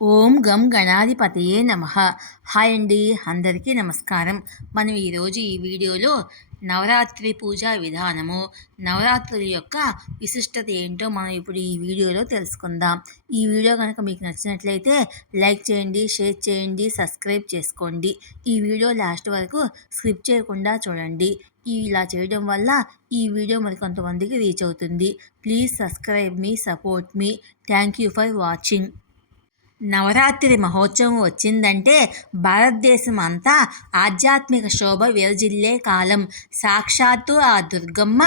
ఓం గం గణాధిపతయే నమః. హాయ్ అండి, అందరికీ నమస్కారం. మనం ఈరోజు ఈ వీడియోలో నవరాత్రి పూజా విధానము, నవరాత్రుల యొక్క విశిష్టత ఏంటో మనం ఇప్పుడు ఈ వీడియోలో తెలుసుకుందాం. ఈ వీడియో కనుక మీకు నచ్చినట్లయితే లైక్ చేయండి, షేర్ చేయండి, సబ్స్క్రైబ్ చేసుకోండి. ఈ వీడియో లాస్ట్ వరకు స్కిప్ చేయకుండా చూడండి. ఇలా చేయడం వల్ల ఈ వీడియో మరికొంతమందికి రీచ్ అవుతుంది. Please subscribe me, support me. Thank you for watching. Navratri మహోత్సవం వచ్చిందంటే భారతదేశం అంతా ఆధ్యాత్మిక శోభ విరజిల్లే కాలం. సాక్షాత్తు ఆ దుర్గమ్మ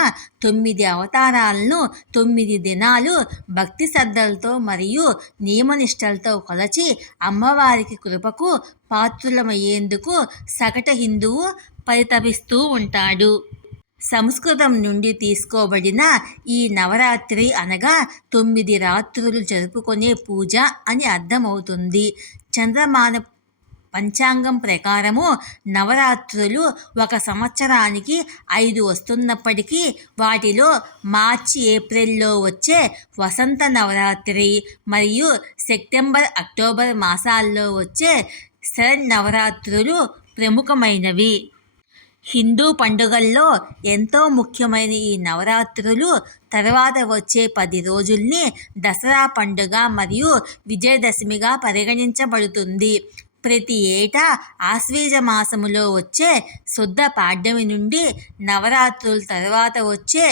9 అవతారాలను 9 దినాలు భక్తి శ్రద్ధలతో మరియు నియమనిష్టలతో కొలచి అమ్మవారికి కృపకు పాత్రులమయ్యేందుకు సగటు హిందువు పరితపిస్తూ ఉంటాడు. సంస్కృతం నుండి తీసుకోబడిన ఈ నవరాత్రి అనగా 9 రాత్రులు జరుపుకునే పూజ అని అర్థమవుతుంది. చంద్రమాన పంచాంగం ప్రకారము నవరాత్రులు ఒక సంవత్సరానికి 5 వస్తున్నప్పటికీ వాటిలో మార్చి ఏప్రిల్లో వచ్చే వసంత నవరాత్రి మరియు సెప్టెంబర్ అక్టోబర్ మాసాల్లో వచ్చే శరన్నవరాత్రులు ప్రముఖమైనవి. హిందూ పండుగల్లో ఎంతో ముఖ్యమైన ఈ నవరాత్రులు తర్వాత వచ్చే 10 రోజుల్ని దసరా పండుగ మరియు విజయదశమిగా పరిగణించబడుతుంది. ప్రతి ఏటా ఆశ్వీజ మాసములో వచ్చే శుద్ధ పాడ్యమి నుండి నవరాత్రుల తర్వాత వచ్చే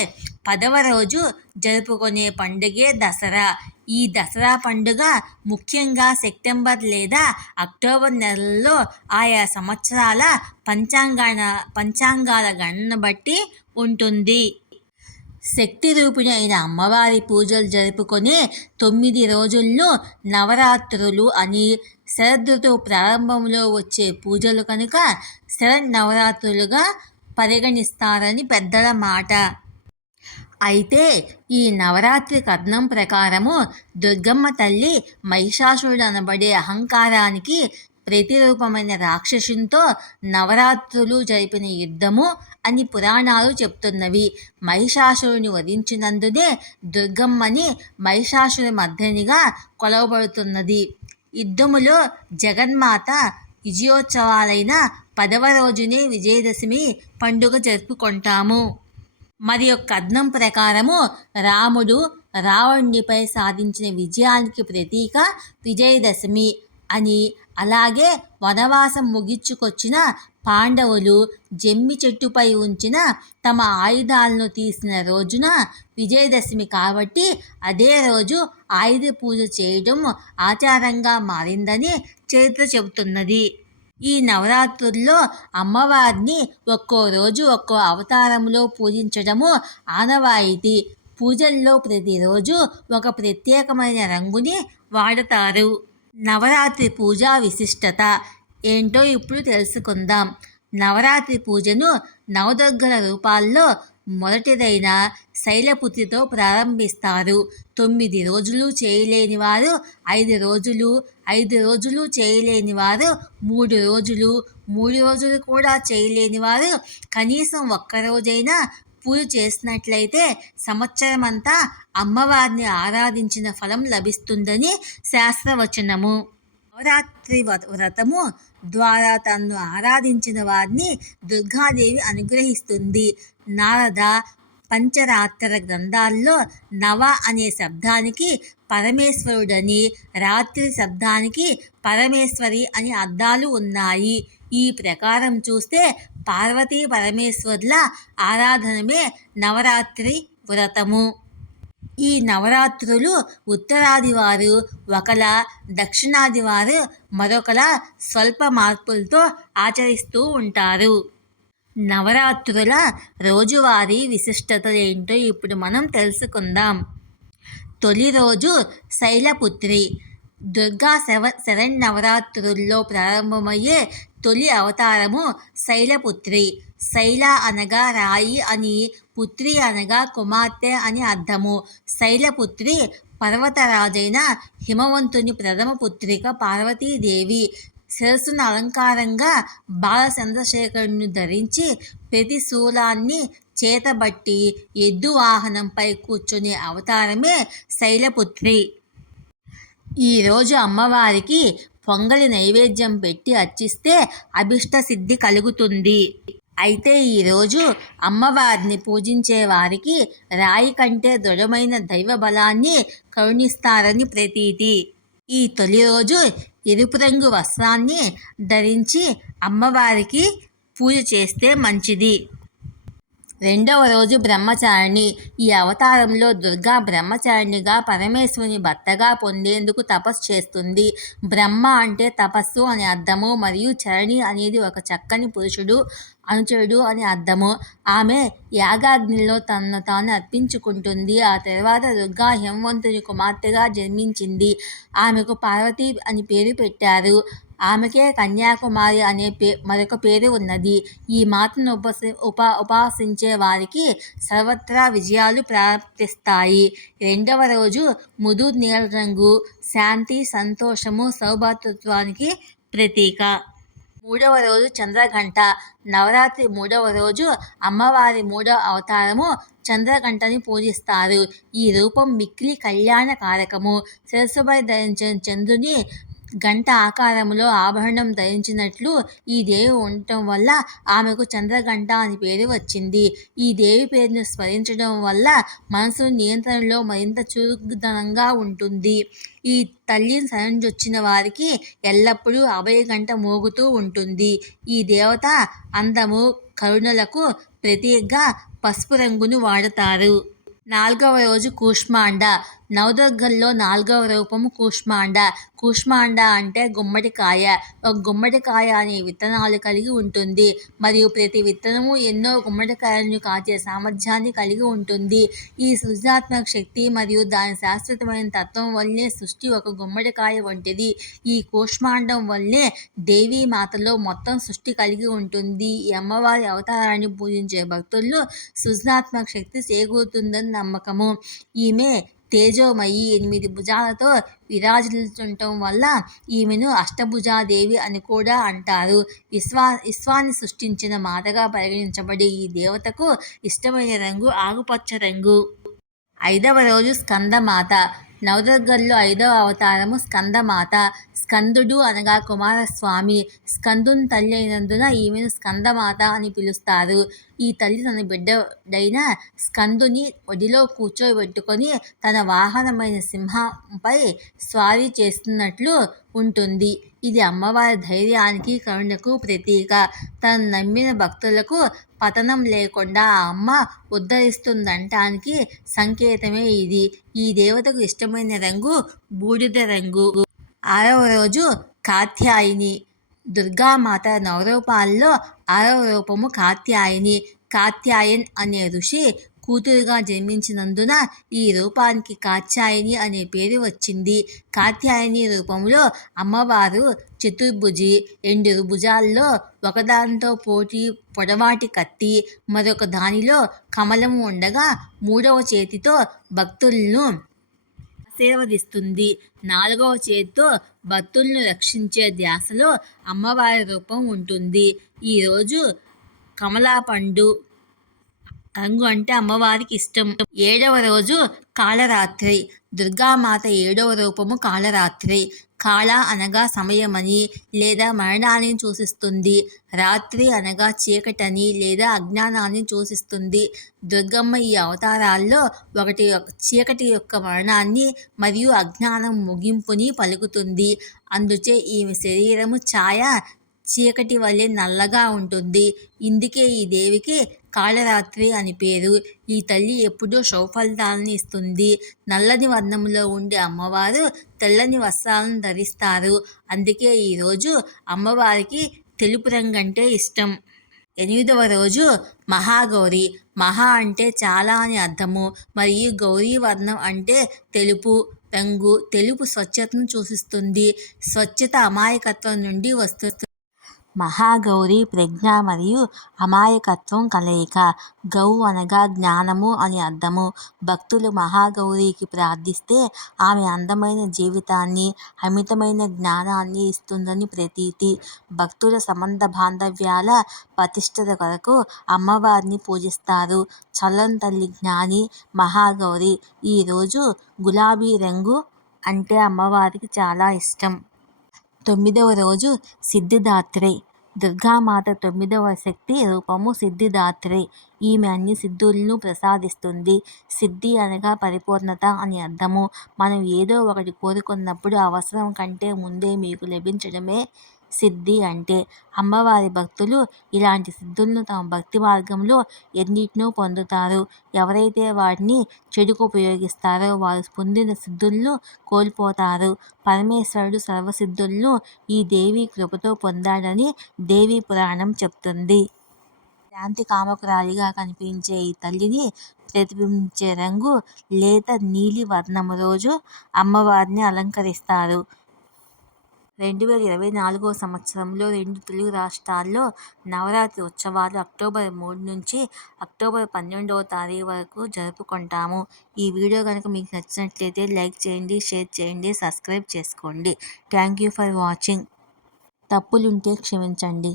10వ రోజు జరుపుకునే పండుగే దసరా. ఈ దసరా పండుగ ముఖ్యంగా సెప్టెంబర్ లేదా అక్టోబర్ నెలల్లో ఆయా సంవత్సరాల పంచాంగాల గణన బట్టి ఉంటుంది. శక్తి రూపిణి అయిన అమ్మవారి పూజలు జరుపుకునే 9 రోజులను నవరాత్రులు అని, శరదృతువు ప్రారంభంలో వచ్చే పూజలు కనుక శరన్నవరాత్రులుగా పరిగణిస్తారని పెద్దల మాట. అయితే ఈ నవరాత్రి కథనం ప్రకారము దుర్గమ్మ తల్లి మహిషాసురుడు అనబడే అహంకారానికి ప్రతిరూపమైన రాక్షసునితో నవరాత్రులు జరిపిన యుద్ధము అని పురాణాలు చెప్తున్నవి. మహిషాసురుని వధించినందునే దుర్గమ్మని మహిషాసుర మర్దినిగా కొలవబడుతున్నది. యుద్ధములో జగన్మాత విజయోత్సవాలైన 10వ రోజునే విజయదశమి పండుగ జరుపుకుంటాము. మరి యొక్క కథనం ప్రకారము రాముడు రావణునిపై సాధించిన విజయానికి ప్రతీక విజయదశమి అని, అలాగే వనవాసం ముగించుకొచ్చిన పాండవులు జమ్మి చెట్టుపై ఉంచిన తమ ఆయుధాలను తీసిన రోజున విజయదశమి కాబట్టి అదే రోజు ఆయుధ పూజ చేయడం ఆచారంగా మారిందని చరిత్ర చెబుతున్నది. ఈ నవరాత్రుల్లో అమ్మవారిని ఒక్కో రోజు ఒక్కో అవతారంలో పూజించడము ఆనవాయితీ. పూజల్లో ప్రతిరోజు ఒక ప్రత్యేకమైన రంగుని వాడతారు. నవరాత్రి పూజా విశిష్టత ఏంటో ఇప్పుడు తెలుసుకుందాం. నవరాత్రి పూజను నవదుర్గల రూపాల్లో మొదటిదైన శైలపుత్రితో ప్రారంభిస్తారు. 9 రోజులు చేయలేని వారు 5 రోజులు, 5 రోజులు చేయలేని వారు 3 రోజులు, 3 రోజులు కూడా చేయలేని వారు కనీసం ఒక్కరోజైనా పూజ చేసినట్లయితే సంవత్సరమంతా అమ్మవారిని ఆరాధించిన ఫలం లభిస్తుందని శాస్త్రవచనము. నవరాత్రి వ్రతము ద్వారా తనను ఆరాధించిన వారిని దుర్గాదేవి అనుగ్రహిస్తుంది. నారద పంచరాత్ర గ్రంథాల్లో నవ అనే శబ్దానికి పరమేశ్వరుడని, రాత్రి శబ్దానికి పరమేశ్వరి అని అర్థాలు ఉన్నాయి. ఈ ప్రకారం చూస్తే పార్వతీ పరమేశ్వరుల ఆరాధనమే నవరాత్రి వ్రతము. ఈ నవరాత్రులు ఉత్తరాదివారు ఒకలా, దక్షిణాదివారు మరొకలా స్వల్ప మార్పులతో ఆచరిస్తూ ఉంటారు. నవరాత్రుల రోజువారీ విశిష్టతలేంటో ఇప్పుడు మనం తెలుసుకుందాం. తొలి రోజు శైలపుత్రి. దుర్గా శరన్నవరాత్రుల్లో ప్రారంభమయ్యే తొలి అవతారము శైలపుత్రి. శైల అనగా రాయి అని, పుత్రి అనగా కుమార్తె అని అర్థము. శైలపుత్రి పర్వతరాజైన హిమవంతుని ప్రథమ పుత్రిక పార్వతీదేవి. శిరస్సును అలంకారంగా బాలచంద్రశేఖరుని ధరించి ప్రతి శూలాన్ని చేతబట్టి ఎద్దు వాహనంపై కూర్చునే అవతారమే శైలపుత్రి. ఈరోజు అమ్మవారికి పొంగలి నైవేద్యం పెట్టి అర్చిస్తే అభిష్ట సిద్ధి కలుగుతుంది. అయితే ఈరోజు అమ్మవారిని పూజించే వారికి రాయి కంటే దృఢమైన దైవ బలాన్ని కరుణిస్తారని ప్రతీతి. ఈ తొలి రోజు ఎరుపు రంగు వస్త్రాన్ని ధరించి అమ్మవారికి పూజ చేస్తే మంచిది. రెండవ రోజు బ్రహ్మచారిణి. ఈ అవతారంలో దుర్గా బ్రహ్మచారిణిగా పరమేశ్వరుని భర్తగా పొందేందుకు తపస్సు చేస్తుంది. బ్రహ్మ అంటే తపస్సు అని అర్థము మరియు చరణి అనేది ఒక చక్కని పురుషుడు, అనుచరుడు అని అర్థము. ఆమె యాగాగ్నిలో తనను తాను అర్పించుకుంటుంది. ఆ తర్వాత దుర్గా హిమవంతుని కుమార్తెగా జన్మించింది. ఆమెకు పార్వతి అని పేరు పెట్టారు. ఆమెకే కన్యాకుమారి అనే మరొక పేరు ఉన్నది. ఈ మాతను ఉపాసించే వారికి సర్వత్రా విజయాలు ప్రాప్తిస్తాయి. రెండవ రోజు ముదురు నీల రంగు శాంతి, సంతోషము, సౌభాతృత్వానికి ప్రతీక. మూడవ రోజు చంద్రఘంట. నవరాత్రి మూడవ రోజు అమ్మవారి మూడవ అవతారము చంద్రఘంటని పూజిస్తారు. ఈ రూపం మిక్కిలి కళ్యాణకారకము. శిరస్సుపై ధరించిన చంద్రుని గంట ఆకారంలో ఆభరణం ధరించినట్లు ఈ దేవి ఉండటం వల్ల ఆమెకు చంద్రఘంట అని పేరు వచ్చింది. ఈ దేవి పేరును స్మరించడం వల్ల మనసు నియంత్రణలో మరింత చురుకుదనంగా ఉంటుంది. ఈ తల్లిని శరణొచ్చిన వారికి ఎల్లప్పుడూ అభయగంట మోగుతూ ఉంటుంది. ఈ దేవత అందము, కరుణలకు ప్రతీకగా పసుపు రంగును వాడతారు. నాలుగవ రోజు కూష్మాండ. నవదుర్గల్లో నాలుగవ రూపము కూష్మాండ. కూష్మాండ అంటే గుమ్మడికాయ. ఒక గుమ్మడికాయ అనే విత్తనాలు కలిగి ఉంటుంది మరియు ప్రతి విత్తనము ఎన్నో గుమ్మడికాయలను కాచే సామర్థ్యాన్ని కలిగి ఉంటుంది. ఈ సృజనాత్మక శక్తి మరియు దాని శాశ్వతమైన తత్వం వల్లే సృష్టి ఒక గుమ్మడికాయ వంటిది. ఈ కూష్మాండం వల్లే దేవీ మాతలో మొత్తం సృష్టి కలిగి ఉంటుంది. ఈ అమ్మవారి అవతారాన్ని పూజించే భక్తుల్లో సృజనాత్మక శక్తి చేకూరుతుందని నమ్మకము. ఈమె తేజోమయి 8 భుజాలతో విరాజిల్లుతుండటం వల్ల ఈమెను అష్టభుజాదేవి అని కూడా అంటారు. విశ్వాన్ని సృష్టించిన మాతగా పరిగణించబడే ఈ దేవతకు ఇష్టమైన రంగు ఆకుపచ్చ రంగు. ఐదవ రోజు స్కందమాత. నవదుర్గల్లో ఐదవ అవతారము స్కందమాత. స్కందుడు అనగా కుమారస్వామి. స్కందుని తల్లి అయినందున ఈమెను స్కందమాత అని పిలుస్తారు. ఈ తల్లి తన బిడ్డడైన స్కందుని ఒడిలో కూర్చోబెట్టుకొని తన వాహనమైన సింహంపై స్వారీ చేస్తున్నట్లు ఉంటుంది. ఇది అమ్మవారి ధైర్యానికి, కరుణకు ప్రతీక. తను నమ్మిన భక్తులకు పతనం లేకుండా ఆ అమ్మ ఉద్ధరిస్తుందనటానికి సంకేతమే ఇది. ఈ దేవతకు ఇష్టమైన రంగు బూడిద రంగు. ఆరవ రోజు కాత్యాయని. దుర్గామాత నవరూపాల్లో ఆరవ రూపము కాత్యాయని. కాత్యాయన్ అనే ఋషి కూతురుగా జన్మించినందున ఈ రూపానికి కాత్యాయని అనే పేరు వచ్చింది. కాత్యాయని రూపంలో అమ్మవారు చతుర్భుజి. 2 భుజాల్లో ఒకదానితో పోటీ పొడవాటి కత్తి, మరొక దానిలో కమలము ఉండగా మూడవ చేతితో భక్తులను ఆశీర్వదిస్తుంది. 4వ చేతితో భక్తులను రక్షించే ధ్యాసలో అమ్మవారి రూపం ఉంటుంది. ఈరోజు కమలాపండు రంగు అంటే అమ్మవారికి ఇష్టం. 7వ రోజు కాళరాత్రి. దుర్గామాత 7వ రూపము కాళరాత్రి. కాళ అనగా సమయమని లేదా మరణాన్ని సూచిస్తుంది. రాత్రి అనగా చీకటని లేదా అజ్ఞానాన్ని సూచిస్తుంది. దుర్గమ్మ ఈ అవతారాల్లో ఒకటి చీకటి యొక్క మరణాన్ని మరియు అజ్ఞానం ముగింపుని పలుకుతుంది. అందుచే ఈమె శరీరము ఛాయ చీకటి వలె నల్లగా ఉంటుంది. ఇందుకే ఈ దేవికి కాళరాత్రి అని పేరు. ఈ తల్లి ఎప్పుడూ శుభఫలితాలను ఇస్తుంది. నల్లని వర్ణంలో ఉండే అమ్మవారు తెల్లని వస్త్రాలను ధరిస్తారు. అందుకే ఈరోజు అమ్మవారికి తెలుపు రంగు అంటే ఇష్టం. 8వ రోజు మహాగౌరి. మహా అంటే చాలా అని అర్థము మరియు గౌరీ వర్ణం అంటే తెలుపు రంగు. తెలుపు స్వచ్ఛతను సూచిస్తుంది. స్వచ్ఛత అమాయకత్వం నుండి వస్తుంది. మహాగౌరి ప్రజ్ఞ మరియు అమాయకత్వం కలయిక. గౌ అనగా జ్ఞానము అని అర్థము. భక్తులు మహాగౌరికి ప్రార్థిస్తే ఆమె అందమైన జీవితాన్ని, అమితమైన జ్ఞానాన్ని ఇస్తుందని ప్రతీతి. భక్తుల సంబంధ బాంధవ్యాల ప్రతిష్టత కొరకు అమ్మవారిని పూజిస్తారు. చల్లని తల్లి జ్ఞాని మహాగౌరి. ఈరోజు గులాబీ రంగు అంటే అమ్మవారికి చాలా ఇష్టం. 9వ రోజు సిద్ధిదాత్రి. దుర్గామాత 9వ శక్తి రూపము సిద్ధిదాత్రి. ఈమె అన్ని సిద్ధులను ప్రసాదిస్తుంది. సిద్ధి అనగా పరిపూర్ణత అని అర్థము. మనం ఏదో ఒకటి కోరుకున్నప్పుడు అవసరం కంటే ముందే మీకు లభించడమే సిద్ధి అంటే. అమ్మవారి భక్తులు ఇలాంటి సిద్ధులను తమ భక్తి మార్గంలో ఎన్నిటినో పొందుతారు. ఎవరైతే వాటిని చెడుకు ఉపయోగిస్తారో వారు పొందిన సిద్ధులను కోల్పోతారు. పరమేశ్వరుడు సర్వసిద్ధులను ఈ దేవి కృపతో పొందాడని దేవీ పురాణం చెప్తుంది. శాంతి కామకురాలిగా కనిపించే ఈ తల్లిని ప్రతిబింబించే రంగు లేత నీలి వర్ణము. రోజు అమ్మవారిని అలంకరిస్తారు. 2024 సంవత్సరంలో 2 తెలుగు రాష్ట్రాల్లో నవరాత్రి ఉత్సవాలు అక్టోబర్ 3 నుంచి అక్టోబర్ 12వ తారీఖు వరకు జరుపుకుంటాము. ఈ వీడియో కనుక మీకు నచ్చినట్లయితే లైక్ చేయండి, షేర్ చేయండి, సబ్స్క్రైబ్ చేసుకోండి. Thank you for watching. తప్పులుంటే క్షమించండి.